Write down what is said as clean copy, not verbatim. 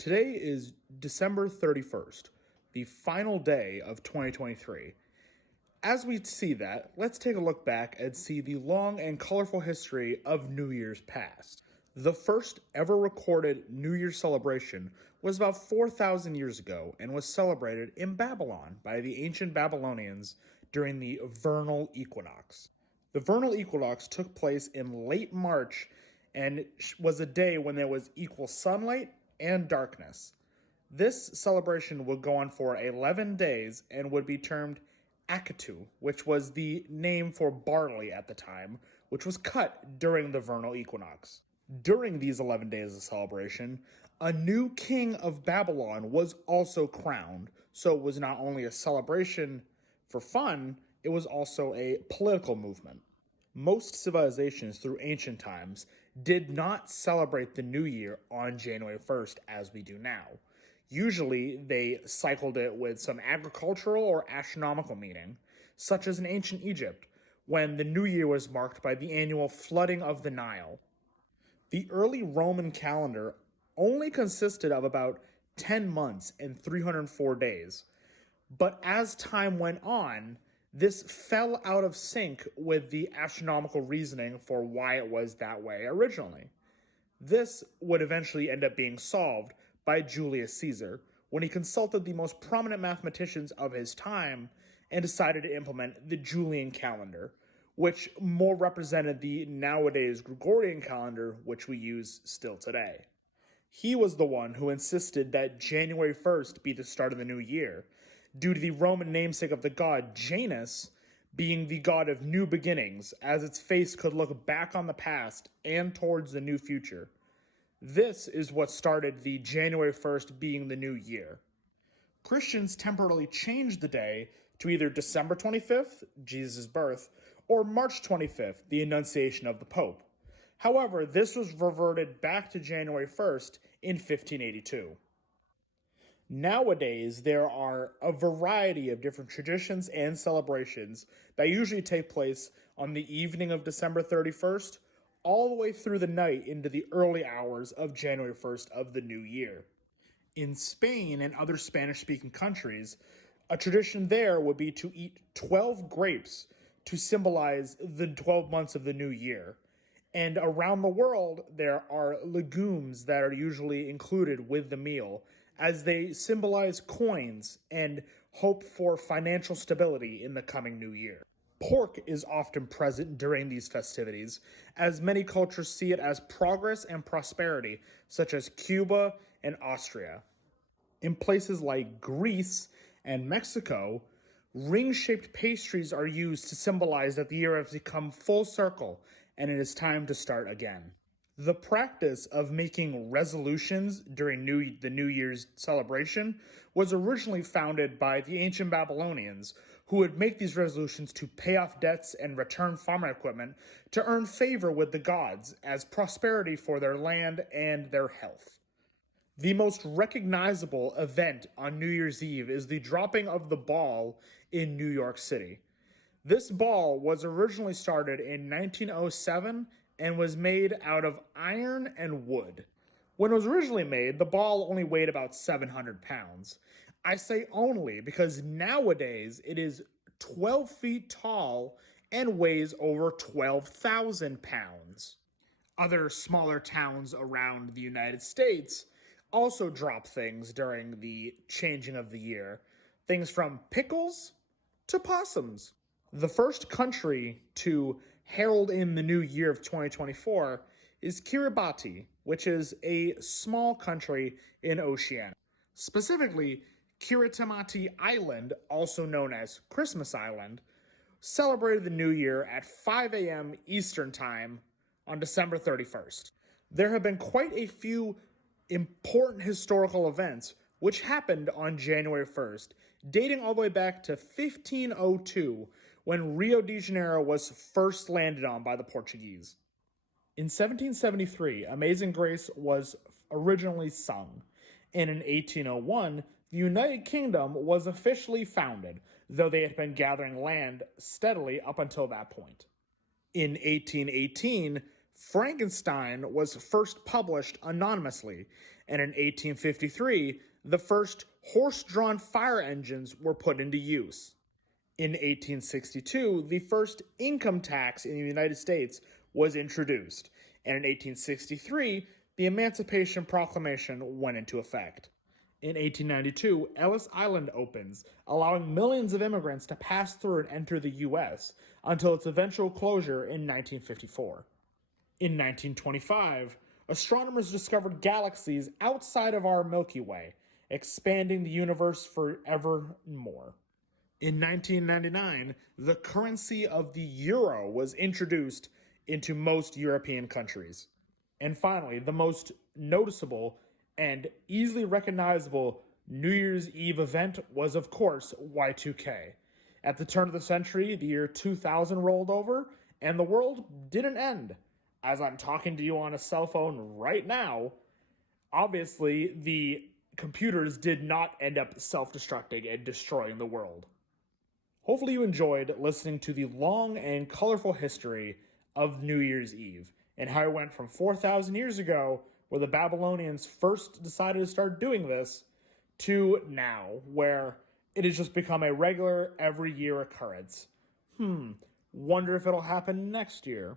Today is December 31st, the final day of 2023. As we see that, let's take a look back and see the long and colorful history of New Year's past. The first ever recorded New Year's celebration was about 4,000 years ago and was celebrated in Babylon by the ancient Babylonians during the vernal equinox. The vernal equinox took place in late March and was a day when there was equal sunlight and darkness. This celebration would go on for 11 days and would be termed Akitu, which was the name for barley at the time, which was cut during the vernal equinox. During these 11 days of celebration, a new king of Babylon was also crowned, so it was not only a celebration for fun, it was also a political movement. Most civilizations through ancient times did not celebrate the new year on January 1st as we do now. Usually, they cycled it with some agricultural or astronomical meaning, such as in ancient Egypt, when the new year was marked by the annual flooding of the Nile. The early Roman calendar only consisted of about 10 months and 304 days, but as time went on, this fell out of sync with the astronomical reasoning for why it was that way originally. This would eventually end up being solved by Julius Caesar when he consulted the most prominent mathematicians of his time and decided to implement the Julian calendar, which more represented the nowadays Gregorian calendar, which we use still today. He was the one who insisted that January 1st be the start of the new year, due to the Roman namesake of the god Janus being the god of new beginnings, as its face could look back on the past and towards the new future. This is what started the January 1st being the new year. Christians temporarily changed the day to either December 25th, Jesus' birth, or March 25th, the Annunciation of the Pope. However, this was reverted back to January 1st in 1582. Nowadays, there are a variety of different traditions and celebrations that usually take place on the evening of December 31st, all the way through the night into the early hours of January 1st of the new year. In Spain and other Spanish-speaking countries, a tradition there would be to eat 12 grapes to symbolize the 12 months of the new year. And around the world, there are legumes that are usually included with the meal, as they symbolize coins and hope for financial stability in the coming new year. Pork is often present during these festivities, as many cultures see it as progress and prosperity, such as Cuba and Austria. In places like Greece and Mexico, ring-shaped pastries are used to symbolize that the year has become full circle and it is time to start again. The practice of making resolutions during the New Year's celebration was originally founded by the ancient Babylonians, who would make these resolutions to pay off debts and return farming equipment to earn favor with the gods as prosperity for their land and their health. The most recognizable event on New Year's Eve is the dropping of the ball in New York City. This ball was originally started in 1907 and was made out of iron and wood. When it was originally made, the ball only weighed about 700 pounds. I say only because nowadays it is 12 feet tall and weighs over 12,000 pounds. Other smaller towns around the United States also drop things during the changing of the year. Things from pickles to possums. The first country to herald in the new year of 2024 is Kiribati, which is a small country in Oceania. Specifically, Kiritimati Island, also known as Christmas Island, celebrated the new year at 5 a.m. Eastern Time on December 31st. There have been quite a few important historical events which happened on January 1st, dating all the way back to 1502, when Rio de Janeiro was first landed on by the Portuguese. In 1773, Amazing Grace was originally sung, and in 1801, the United Kingdom was officially founded, though they had been gathering land steadily up until that point. In 1818, Frankenstein was first published anonymously, And in 1853, the first horse-drawn fire engines were put into use. In 1862, the first income tax in the United States was introduced, and in 1863, the Emancipation Proclamation went into effect. In 1892, Ellis Island opens, allowing millions of immigrants to pass through and enter the U.S. until its eventual closure in 1954. In 1925, astronomers discovered galaxies outside of our Milky Way, expanding the universe forevermore. In 1999, the currency of the euro was introduced into most European countries. And finally, the most noticeable and easily recognizable New Year's Eve event was, of course, Y2K. At the turn of the century, the year 2000 rolled over, and the world didn't end. As I'm talking to you on a cell phone right now, obviously, the computers did not end up self-destructing and destroying the world. Hopefully you enjoyed listening to the long and colorful history of New Year's Eve and how it went from 4,000 years ago, where the Babylonians first decided to start doing this, to now, where it has just become a regular every year occurrence. Wonder if it'll happen next year.